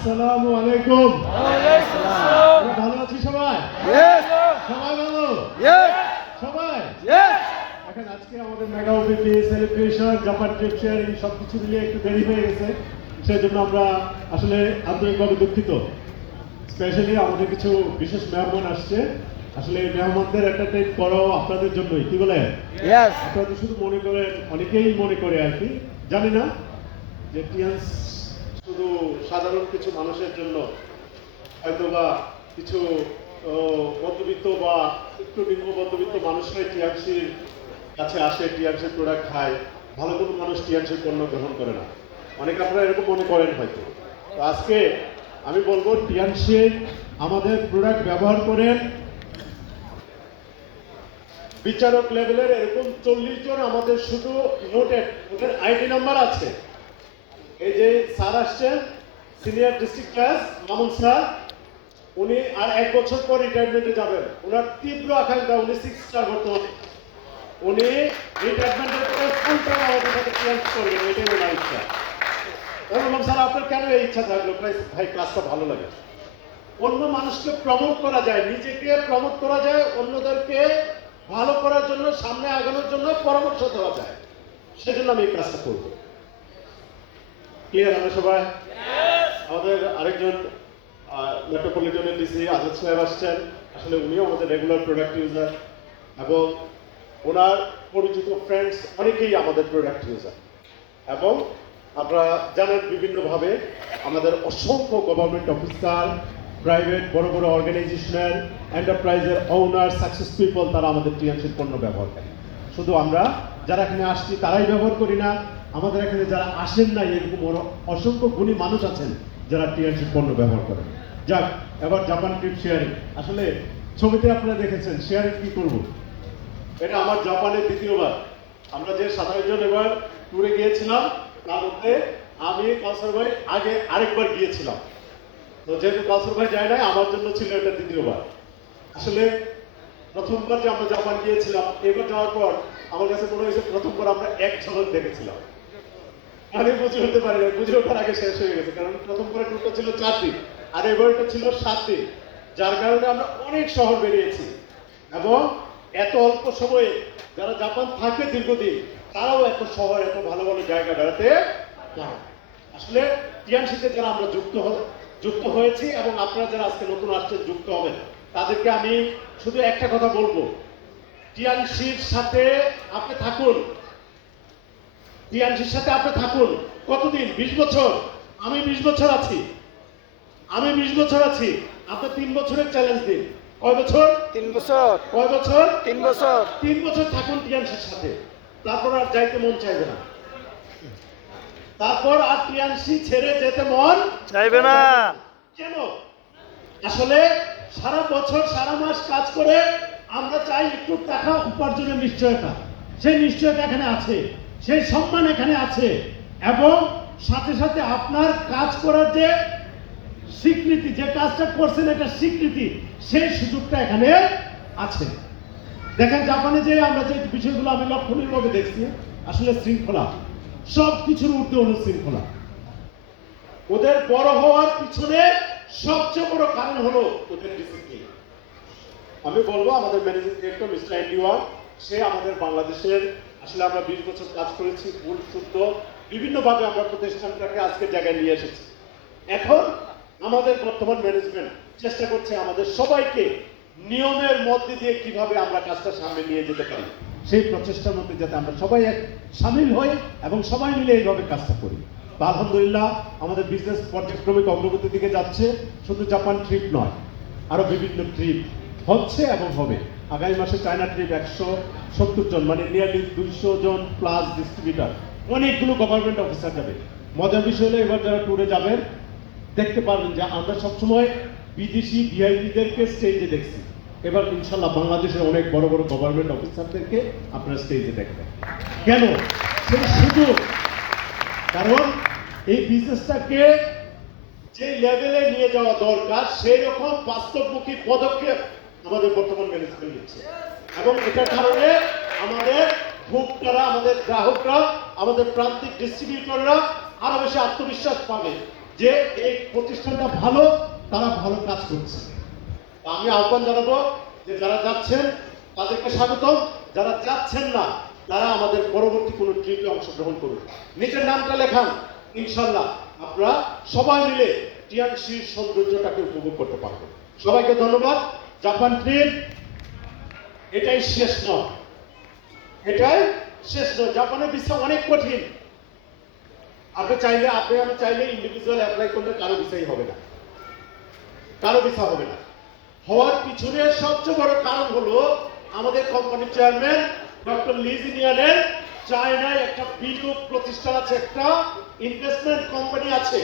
আসসালামু আলাইকুম। ওয়ালাইকুম আসসালাম। ভালো আছি সবাই? Yes. সবাই ভালো? Yes. সবাই? Yes. এখন আজকে আমাদের mega OPP celebration, Japan trip sharing সবকিছু মিলিয়ে একটু দেরি হয়ে গেছে। সেই জন্য আমরা আসলে আন্তরিকভাবে দুঃখিত। স্পেশালি আমাদের কিছু বিশেষ মেহমান আসছে। আসলে এই মেহমানদের এন্টারটেইন করাও আপনাদের জন্যই, কি বলে? Yes. আপনারা তো শুধু মনে করেন, অনেকেই মনে করে আর কি, জানি না যে টিয়ান্স শুধু সাধারণ কিছু মানুষের জন্য, হয়তোবা কিছু মধ্যবিত্ত বা একটু নিম্ন মধ্যবিত্ত মানুষরাই টিয়ান্সির কাছে আসে, টিয়ান্সির প্রোডাক্ট খায়, ভালো কোনো মানুষ টিয়ান্সির পণ্য গ্রহণ করে না। অনেকে আপনারা এরকম মনে করেন হয়তো। তো আজকে আমি বলবো টিয়ান্সির আমাদের প্রোডাক্ট ব্যবহার করেন বিচারক লেভেলের এরকম 40 জন আমাদের শুধু নোটেড, ওদের আইডি নাম্বার আছে। এই যে স্যার আসছেন, senior district class Mamun sir, উনি আর 1 বছর পর রিটায়ারমেন্টে যাবেন। ওনার তীব্র আকাঙ্ক্ষা, উনি 6 স্টার বর্তমানে, উনি রিটায়ারমেন্টের পরে ফুল টাইম আমাদের সাথে ক্লাস করবেন, এটাই ওনার ইচ্ছা। আমি বললাম স্যার আপনার কেন এই ইচ্ছা থাকলো? ভাই ক্লাসটা ভালো লাগে, অন্য মানুষকে প্রমোট করা যায়, নিজেকে প্রমোট করা যায়, অন্যদেরকে ভালো করার জন্য, সামনে আগানোর জন্য পরামর্শ দেওয়া যায়, সেজন্য আমি এই কাজটা করবো। ক্লিয়ার আমরা সবাই? আমাদের আরেকজন মেট্রোপলিটনের ডিসি আজাদ সাহেব আসছেন। আসলে উনিও আমাদের রেগুলার প্রোডাক্ট ইউজার এবং ওনার পরিচিত ফ্রেন্ডস অনেকেই আমাদের প্রোডাক্ট ইউজার। এবং আপনারা জানেন বিভিন্নভাবে আমাদের অসংখ্য গভর্নমেন্ট অফিসার, প্রাইভেট বড় বড় অর্গানাইজেশনের, এন্টারপ্রাইজের ওনার, সাকসেস পিপল, তারা আমাদের টিয়ান্সির পণ্য ব্যবহার করে। শুধু আমরা যারা এখানে আসছি তারাই ব্যবহার করি না, আমাদের এখানে যারা আসেন না এরকম অসংখ্য গুণী মানুষ আছেন যারা টিয়ান্সির পণ্য ব্যবহার করেন। যাক, এবার জাপান ট্রিপ শেয়ারিং। আসলে ছবিতে আপনারা দেখেছেন শেয়ারিং কি করব, এটা আমার জাপানের দ্বিতীয়বার। আমরা যে 27 জন এবার ট্যুরে গিয়েছিলাম, তার মধ্যে আমি কাউসার ভাই আগে আরেকবার গিয়েছিলাম। তো যেহেতু কাউসার ভাই যায় নাই, আমার জন্য ছিল এটা দ্বিতীয়বার। আসলে প্রথমবার যে আমরা জাপান গিয়েছিলাম, এবার যাওয়ার পর আমার কাছে মনে হয়েছে প্রথমবার আমরা এক ঝলক দেখেছিলাম। আমি বুঝে উঠতে পারি না, বুঝে ওঠার আগে শেষ হয়ে গেছে, কারণ প্রথমবার ট্যুরটা ছিল 4 দিন আর এবারটা ছিল 7 দিন, যার কারণে আমরা অনেক শহর বেরিয়েছি এবং এত অল্প সময়ে যারা জাপান থাকে দীর্ঘদিন, তারাও এত শহর, এত ভালো ভালো জায়গা বেড়াতে পারে। আসলে টিয়ানশিতে যারা আমরা যুক্ত হয়েছি এবং আপনারা যারা আজকে নতুন আসছেন যুক্ত হবেন, তাদেরকে আমি শুধু একটা কথা বলবো, টিয়ানশির সাথে আপনি থাকুন, টিয়ানশির সাথে আপনি থাকুন। কতদিন? 20 বছর। আমি 20 বছর আছি, আমি 20 বছর আছি। আপনি 3 বছরের চ্যালেঞ্জ দিন। কয় বছর? 3 বছর। কয় বছর? 3 বছর। 3 বছর থাকুন টিয়ানশির সাথে, তারপর আর যাইতে মন চাইবে না, তারপর আর টিয়ানশি ছেড়ে যেতে মন চাইবে না। কেন? আসলে সারা বছর সারা মাস কাজ করে আমরা চাই একটু টাকা উপার্জনের নিশ্চয়তা, সেই নিশ্চয়তা এখানে আছে, সেই সম্মান এখানে আছে এবং সাথে সাথে আপনার কাজ করার যে স্বীকৃতি, যে কাজটা করছেন এটা স্বীকৃতি, সেই সুযোগটা এখানে আছে। দেখেন জাপানে যে আমরা যে বিষয়গুলো আমি লক্ষণীয়ভাবে দেখছি, আসলে শৃঙ্খলা, সব কিছুর ঊর্ধ্বে অনুশৃঙ্খলা। ওদের বড় হওয়ার পিছনে সবচেয়ে বড় কারণ হলো ওদের ডিসিপ্লিন। আমি বলবো আমাদের ম্যানেজিং ডিরেক্টর মিস্টার এন্ডিওয়া, সে আমাদের বাংলাদেশের, আসলে আমরা 20 বছর কাজ করেছি, ভুল শুদ্ধ বিভিন্নভাবে আমরা প্রতিষ্ঠানটাকে আজকের জায়গায় নিয়ে এসেছি। এখন আমাদের বর্তমান ম্যানেজমেন্ট চেষ্টা করছে আমাদের সবাইকে নিয়মের মধ্যে দিয়ে কিভাবে আমরা কাজটা সামনে নিয়ে যেতে পারি, সেই প্রচেষ্টার মধ্যে যাতে আমরা সবাই সামিল হই এবং সবাই মিলে এইভাবে কাজটা করি। তো আলহামদুলিল্লাহ আমাদের বিজনেস পর্যায়ক্রমিক অগ্রগতির দিকে যাচ্ছে। শুধু জাপান ট্রিপ নয়, আরো বিভিন্ন ট্রিপ হচ্ছে এবং হবে। আগামী মাসে চায়না ট্রিপ 170 জন, মানে নিয়ারলি 200 জন প্লাস ডিস্ট্রিবিউটার, অনেকগুলো গভর্নমেন্ট অফিসার যাবে। মজার বিষয় হলো এবার যারা ট্যুরে যাবেন দেখতে পারবেন যে আমরা সবসময় বিদেশি ভিআইপিদেরকে স্টেজে দেখছি, এবার ইনশাল্লাহ বাংলাদেশের অনেক বড় বড় গভর্নমেন্ট অফিসারদেরকে আপনারা স্টেজে দেখবেন। কেন? সেটা সুযোগ, কারণ এই বিজনেসটাকে যে লেভেলে নিয়ে যাওয়া দরকার সেই রকম বাস্তবমুখী পদক্ষেপ আমাদের বর্তমান ম্যানেজমেন্ট নিচ্ছে এবং এটার কারণে আমাদের ভোক্তারা, আমাদের গ্রাহকরা, আমাদের প্রান্তিক ডিস্ট্রিবিউটররা আরো বেশি আত্মবিশ্বাস পাবে যে এই প্রতিষ্ঠানটা ভালো, তারা ভালো কাজ করছে। আমি আহ্বান জানাবো যে যারা যাচ্ছেন তাদেরকে স্বাগতম, যারা যাচ্ছেন না তারা আমাদের পরবর্তী কোনো ট্রিপে অংশগ্রহণ করুন, নিজের নামটা লেখান, ইনশাল্লাহ আপনারা সবাই মিলে টিএনসির সৌন্দর্যটাকে উপভোগ করতে পারবেন। সবাইকে ধন্যবাদ। জাপান ট্রিপ এটাই শেষ নয়, এটাই শেষ নয়। জাপানের ভিসা অনেক কঠিন। আমি চাইলে ইন্ডিভিজুয়াল অ্যাপ্লাই করলে কারো ভিসাই হবে না, কারো ভিসা হবে না। হওয়ার পিছনে সবচেয়ে বড় কারণ হলো আমাদের কোম্পানির চেয়ারম্যান ডক্টর লি জিনিয়ানের চায়নায় একটা বিনিয়োগ প্রতিষ্ঠান আছে, একটা ইনভেস্টমেন্ট কোম্পানি আছে।